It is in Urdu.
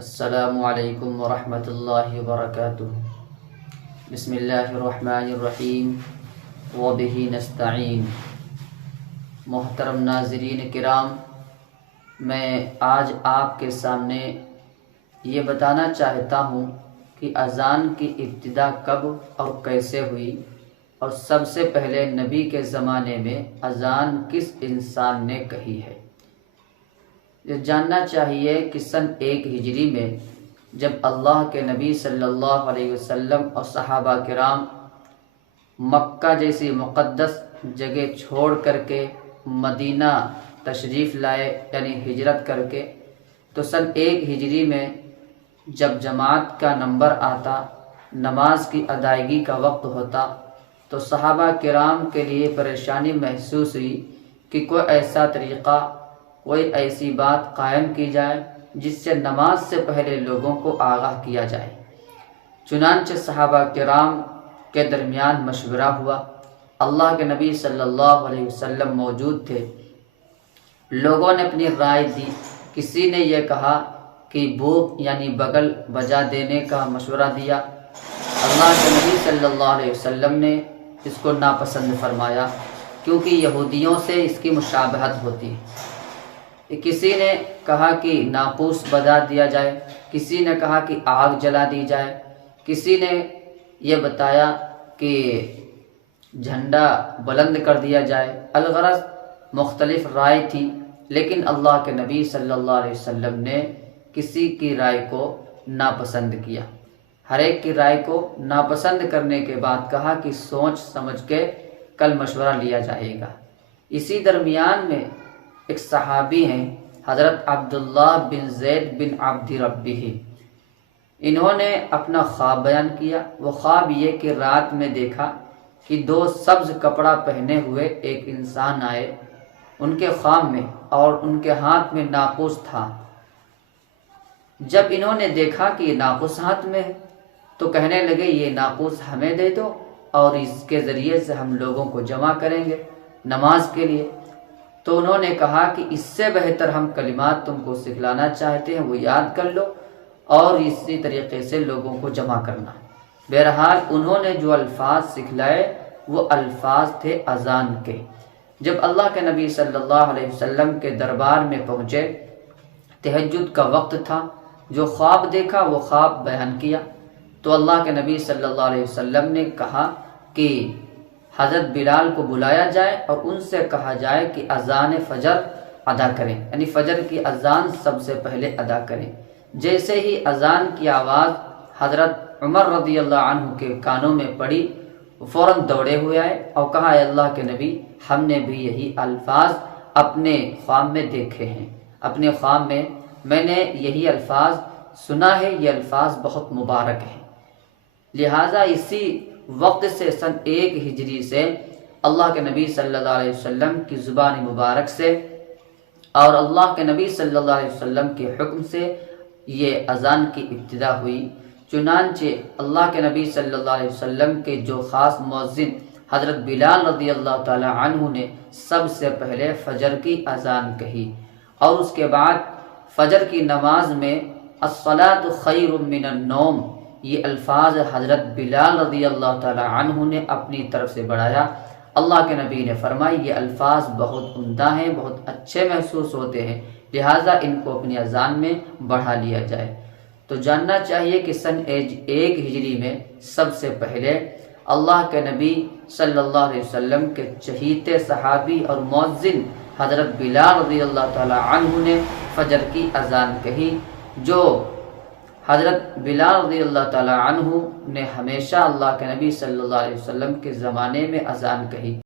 السلام علیکم ورحمۃ اللہ وبرکاتہ۔ بسم اللہ الرحمن الرحیم وبہ نستعین۔ محترم ناظرین کرام، میں آج آپ کے سامنے یہ بتانا چاہتا ہوں کہ اذان کی ابتدا کب اور کیسے ہوئی، اور سب سے پہلے نبی کے زمانے میں اذان کس انسان نے کہی ہے۔ یہ جاننا چاہیے کہ سن 1 ہجری میں جب اللہ کے نبی صلی اللہ علیہ وسلم اور صحابہ کرام مکہ جیسی مقدس جگہ چھوڑ کر کے مدینہ تشریف لائے، یعنی ہجرت کر کے، تو سن 1 ہجری میں جب جماعت کا نمبر آتا، نماز کی ادائیگی کا وقت ہوتا، تو صحابہ کرام کے لیے پریشانی محسوس ہوئی کہ کوئی ایسا طریقہ، کوئی ایسی بات قائم کی جائے جس سے نماز سے پہلے لوگوں کو آگاہ کیا جائے۔ چنانچہ صحابہ کرام کے درمیان مشورہ ہوا۔ اللہ کے نبی صلی اللہ علیہ وسلم موجود تھے، لوگوں نے اپنی رائے دی۔ کسی نے یہ کہا کہ بوق یعنی بغل بجا دینے کا مشورہ دیا۔ اللہ کے نبی صلی اللہ علیہ وسلم نے اس کو ناپسند فرمایا، کیونکہ یہودیوں سے اس کی مشابہت ہوتی ہے۔ کسی نے کہا کہ ناقوس بجا دیا جائے، کسی نے کہا کہ آگ جلا دی جائے، کسی نے یہ بتایا کہ جھنڈا بلند کر دیا جائے۔ الغرض مختلف رائے تھی، لیکن اللہ کے نبی صلی اللہ علیہ وسلم نے کسی کی رائے کو ناپسند کیا۔ ہر ایک کی رائے کو ناپسند کرنے کے بعد کہا کہ سوچ سمجھ کے کل مشورہ لیا جائے گا۔ اسی درمیان میں ایک صحابی ہیں حضرت عبداللہ بن زید بن عبد ربہ، انہوں نے اپنا خواب بیان کیا۔ وہ خواب یہ کہ رات میں دیکھا کہ 2 سبز کپڑا پہنے ہوئے ایک انسان آئے ان کے خواب میں، اور ان کے ہاتھ میں ناقوس تھا۔ جب انہوں نے دیکھا کہ یہ ناقوس ہاتھ میں ہے تو کہنے لگے یہ ناقوس ہمیں دے دو اور اس کے ذریعے سے ہم لوگوں کو جمع کریں گے نماز کے لیے۔ تو انہوں نے کہا کہ اس سے بہتر ہم کلمات تم کو سکھلانا چاہتے ہیں، وہ یاد کر لو اور اسی طریقے سے لوگوں کو جمع کرنا۔ بہرحال انہوں نے جو الفاظ سکھلائے وہ الفاظ تھے اذان کے۔ جب اللہ کے نبی صلی اللہ علیہ وسلم کے دربار میں پہنچے، تہجد کا وقت تھا، جو خواب دیکھا وہ خواب بیان کیا۔ تو اللہ کے نبی صلی اللہ علیہ وسلم نے کہا کہ حضرت بلال کو بلایا جائے اور ان سے کہا جائے کہ اذان فجر ادا کریں، یعنی فجر کی اذان سب سے پہلے ادا کریں۔ جیسے ہی اذان کی آواز حضرت عمر رضی اللہ عنہ کے کانوں میں پڑی، وہ فوراً دوڑے ہوئے آئے اور کہا اے اللہ کے نبی، ہم نے بھی یہی الفاظ اپنے خواب میں دیکھے ہیں، اپنے خواب میں میں نے یہی الفاظ سنا ہے، یہ الفاظ بہت مبارک ہیں۔ لہٰذا اسی وقت سے سن 1 ہجری سے اللہ کے نبی صلی اللہ علیہ وسلم کی زبان مبارک سے اور اللہ کے نبی صلی اللہ علیہ وسلم کے حکم سے یہ اذان کی ابتدا ہوئی۔ چنانچہ اللہ کے نبی صلی اللہ علیہ وسلم کے جو خاص مؤذن حضرت بلال رضی اللہ تعالی عنہ نے سب سے پہلے فجر کی اذان کہی، اور اس کے بعد فجر کی نماز میں الصلاۃ خیر من النوم، یہ الفاظ حضرت بلال رضی اللہ تعالی عنہ نے اپنی طرف سے بڑھایا۔ اللہ کے نبی نے فرمایا یہ الفاظ بہت عمدہ ہیں، بہت اچھے محسوس ہوتے ہیں، لہٰذا ان کو اپنی اذان میں بڑھا لیا جائے۔ تو جاننا چاہیے کہ سن 1 ہجری میں سب سے پہلے اللہ کے نبی صلی اللہ علیہ وسلم کے چہیتے صحابی اور مؤذن حضرت بلال رضی اللہ تعالی عنہ نے فجر کی اذان کہی، جو حضرت بلال رضی اللہ تعالی عنہ نے ہمیشہ اللہ کے نبی صلی اللہ علیہ وسلم کے زمانے میں اذان کہی۔